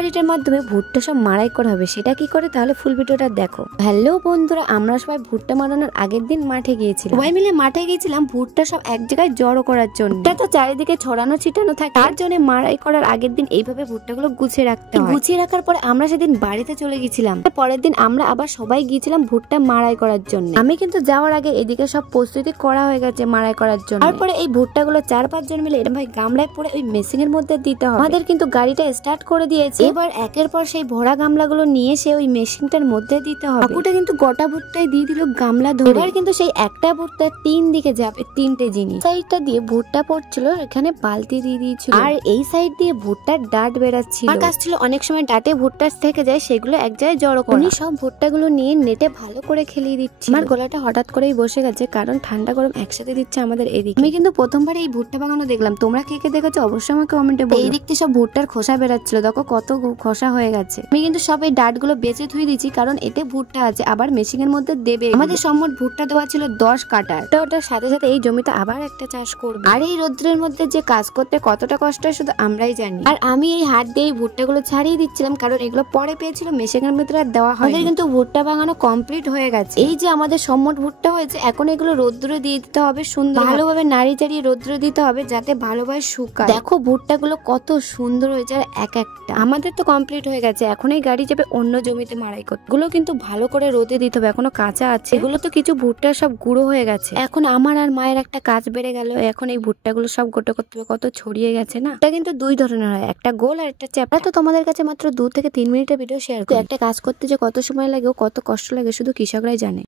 গাড়িটার মাধ্যমে ভুট্টা সব মাড়াই করা হবে। সেটা কি করে তাহলে ফুল ভিডিওটা দেখো। হ্যালো বন্ধুরা, আমরা সবাই ভুট্টা মারানোর আগের দিন মাঠে গিয়েছিলাম। সবাই মিলে মাঠে গিয়েছিলাম ভুট্টা সব এক জায়গায় জড়ো করার জন্য। এটা তো চারিদিকে ছড়ানো ছিটানো থাকে, তার জন্য মাড়াই করার আগের দিন এইভাবে ভুট্টাগুলো গুছিয়ে রাখতে হয়। গুছিয়ে রাখার পরে আমরা সেদিন বাড়িতে চলে গেছিলাম। পরের দিন আমরা আবার সবাই গিয়েছিলাম ভুট্টা মাড়াই করার জন্য। আমি কিন্তু যাওয়ার আগে এদিকে সব প্রস্তুতি করা হয়ে গেছে মাড়াই করার জন্য। তারপরে এই ভুট্টাগুলো 4-5 জন মিলে এরকম গামলায় পরে ওই মেশিন এর মধ্যে দিতে হবে। আমাদের কিন্তু গাড়িটা স্টার্ট করে দিয়েছে। এবার একের পর সেই ভরা গামলাগুলো নিয়ে এসে ওই মেশিনটার মধ্যে দিতে হবে। কাকুটা কিন্তু গোটা ভুট্টাই দিয়ে দিল গামলা ধরে। এবার কিন্তু সেই একটা ভুট্টা 3 দিকে যাবে 3টে জিনিস। সাইডটা দিয়ে ভুট্টা পড়ছিল, এখানে বালতি দিয়ে দিয়েছিল। আর এই সাইড দিয়ে ভুট্টার ডাট বেরাচ্ছিল। আর কাজ ছিল অনেক সময় ডাটে ভুট্টা থেকে যায়, সেগুলো এক জায়গায় জড়ো করে সব ভুট্টাগুলো নিয়ে নেটে ভালো করে খেলিয়ে দিচ্ছে। আমার গলাটা হঠাৎ করেই বসে গেছে, কারণ ঠান্ডা গরম একসাথে দিচ্ছে আমাদের এদিকে। আমি কিন্তু প্রথমবার এই ভুট্টা বাগানো দেখলাম। তোমরা কে কে দেখেছো অবশ্যই আমাকে কমেন্টে বলো। এই দিকতে সব ভুট্টার খোসা বেরাচ্ছিল, দেখো কত খোসা হয়ে গেছে। আমি কিন্তু সব এই ডাটগুলো বেঁচে ধুয়ে দিচ্ছি, কারণ এতে ভুট্টা আছে, আবার মেশিনের মধ্যে দেবে। আমাদের সম্মত ভুট্টা দেওয়া ছিল 10 কাটার। ওটার সাথে সাথে এই জমিতে আবার একটা চাষ করবে। আর এই রোদ্রের মধ্যে যে কাজ করতে কতটা কষ্ট হয় শুধু আমরাই জানি। আর আমি এই হাত দিয়ে এই ভুট্টাগুলো ছাড়িয়ে দিচ্ছিলাম, কারণ এগুলো পরে পেয়েছিল মেশিনের ভিতরে আর দেওয়া হয়। আমাদের কিন্তু ভুট্টা বাগানো কমপ্লিট হয়ে গেছে। এই যে আমাদের সম্মত ভুট্টা হয়েছে, এখন এগুলো রোদ্রে দিয়ে দিতে হবে সুন্দর, ভালোভাবে নাড়ি চাড়িয়ে রোদ্রে দিতে হবে যাতে ভালোভাবে শুকায়। দেখো ভুট্টাগুলো কত সুন্দর হয়েছে আর এক একটা। আমাদের তো কমপ্লিট হয়ে গেছে, এখন এই গাড়ি যাবে অন্য জমিতে মাড়াই করতে। এগুলো কিন্তু ভালো করে রোদে দিতে হবে, এখনো কাঁচা আছে। এগুলো তো কিছু ভুট্টা সব গুঁড়ো হয়ে গেছে। এখন আমার আর মায়ের একটা কাজ বেড়ে গেল, এখন এই ভুট্টাগুলো সব গোটা করতে হবে। কত ছড়িয়ে গেছে না। এটা কিন্তু 2 ধরনের হয়, একটা গোল আর একটা চ্যাপটা। তো তোমাদের কাছে মাত্র 2 থেকে 3 মিনিটের ভিডিও শেয়ার করি। একটা কাজ করতে যে কত সময় লাগে ও কত কষ্ট লাগে শুধু কৃষকরাই জানে।